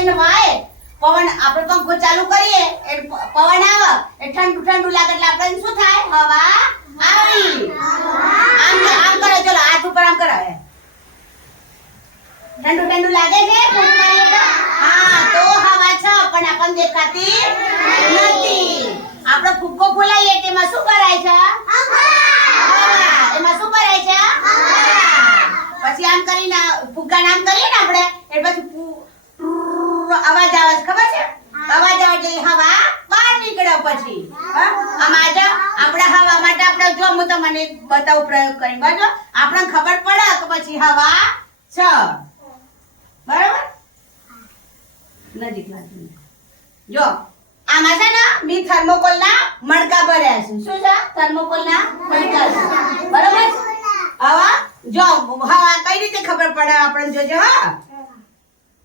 કરીને વાય પવન આપણે પંખો ચાલુ કરીએ એટલે પવન આવે એ ઠંડુ ઠંડુ લાગે એટલે આપણે શું થાય હવા આવી આમ કરો ચલો હાથ ઉપર આમ કરો ઠંડુ ઠંડુ લાગે છે હા તો હવા છે પણ આપણને દેખાતી નથી આપણો ફુગ્ગો ફૂલાઈએ તેમાં શું ભરાય છે હવા એમાં શું ભરાય છે પછી આમ કરીને ફુગ્ગા નામ કરીએ ને આપણે એટલે પછી અવાજ આવે છે ખબર છે અવાજ આવે એટલે હવા બહાર નીકળે પછી આમ આજે આપણે હવા માટે આપણે જો હું તમને બતાવું પ્રયોગ કરી બરાબર આપણને ખબર પડે કે પછી હવા છે બરાબર નજીક લાગી જો આમાં છે ને મી થર્મોકોલ ના મણકા ભર્યા છે શું છે થર્મોકોલ ના મણકા છે બરાબર હવા જો હવા કઈ રીતે ખબર પડે આપણને જોજો હા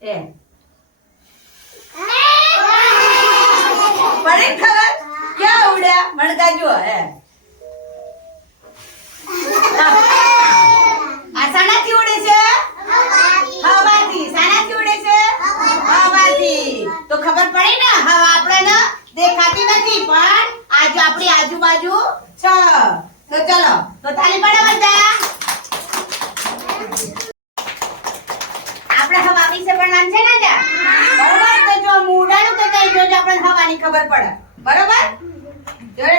એ પડે ખબર ક્યાં ઉડ્યા મણકા જો હે આ સાનાથી ઉડે છે હવાથી સાનાથી ઉડે છે હવાથી તો ખબર પડે ને હવા આપણને દેખાતી નથી પણ આજે આપણી આજુબાજુ છે તો ચલો તો તાલી પાડો બધા આપણે હવા વિશે પણ નામ છે ને જા બરોબર તો જો મૂડાનું તો કઈ જોજો આપણને હવાની ખબર પડે બરોબર જોડે